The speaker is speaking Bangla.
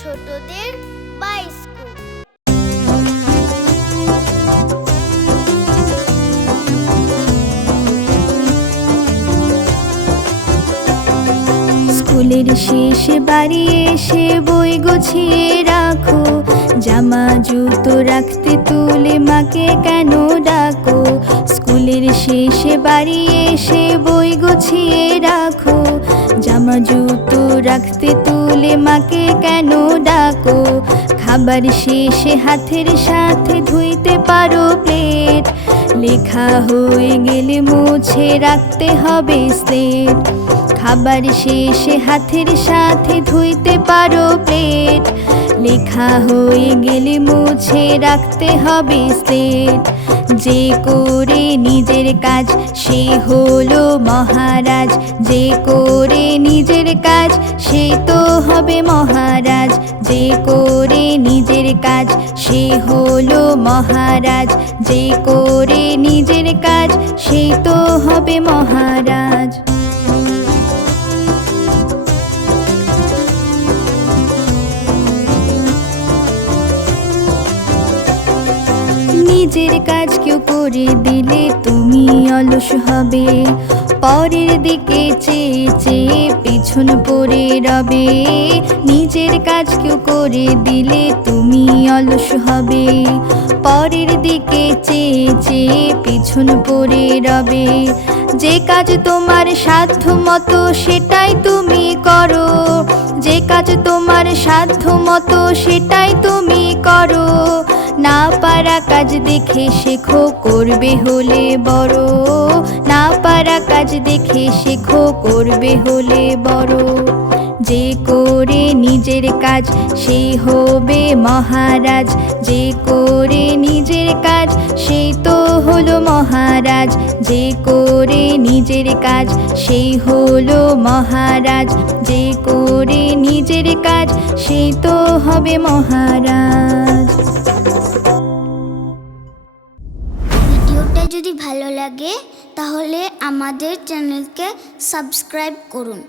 ছোটদের বাইস্কোপ স্কুলের শেষে বাড়ি এসে বই গুছিয়ে রাখো। জামা, জুতো রাখতে তুলে মাকে কেন ডাকো? স্কুলের শেষে বাড়ি এসে বই গুছিয়ে রাখো। জামা, জুতো রাখতে তুলে মাকে কেন ডাকো? খাবার শেষে হাতের সাথে ধুইতে পারো প্লেট। লেখা হয়ে গেলে মুছে রাখতে হবে স্লেট। খাবার শেষে হাতের সাথে ধুইতে পারো প্লেট। লেখা হয়ে গেলে মুছে রাখতে হবে স্লেট যে করে নিজের কাজ, সে হলো মহারাজ। যে করে নিজের কাজ, সে তো হবে মহারাজ। যে করে নিজের কাজ, সে হলো মহারাজ। যে করে নিজের কাজ, সে তো হবে মহারাজ। নিজের কাজ কেউ করে দিলে তুমি অলস হবে। পরের দিকে চেয়ে চেয়ে পিছন পড়ে রবে। নিজের কাজ কেউ করে দিলে তুমি অলস হবে। পরের দিকে চেয়ে চেয়ে পিছন পড়ে রবে। যে কাজ তোমার সাধ্য মতো সেটাই তুমি করো। যে কাজ তোমার সাধ্য মতো সেটাই তুমি করো। না পারা কাজ দেখে শেখো করবে হলে বড়। না পারা কাজ দেখে শেখো করবে হলে বড়। যে করে নিজের কাজ সে হবে মহারাজ। যে করে নিজের কাজ সেই তো হলো মহারাজ। যে করে নিজের কাজ সেই হলো মহারাজ। যে করে নিজের কাজ সেই তো হবে মহারাজ। লাগে তাহলে আমাদের চ্যানেলকে সাবস্ক্রাইব করুন।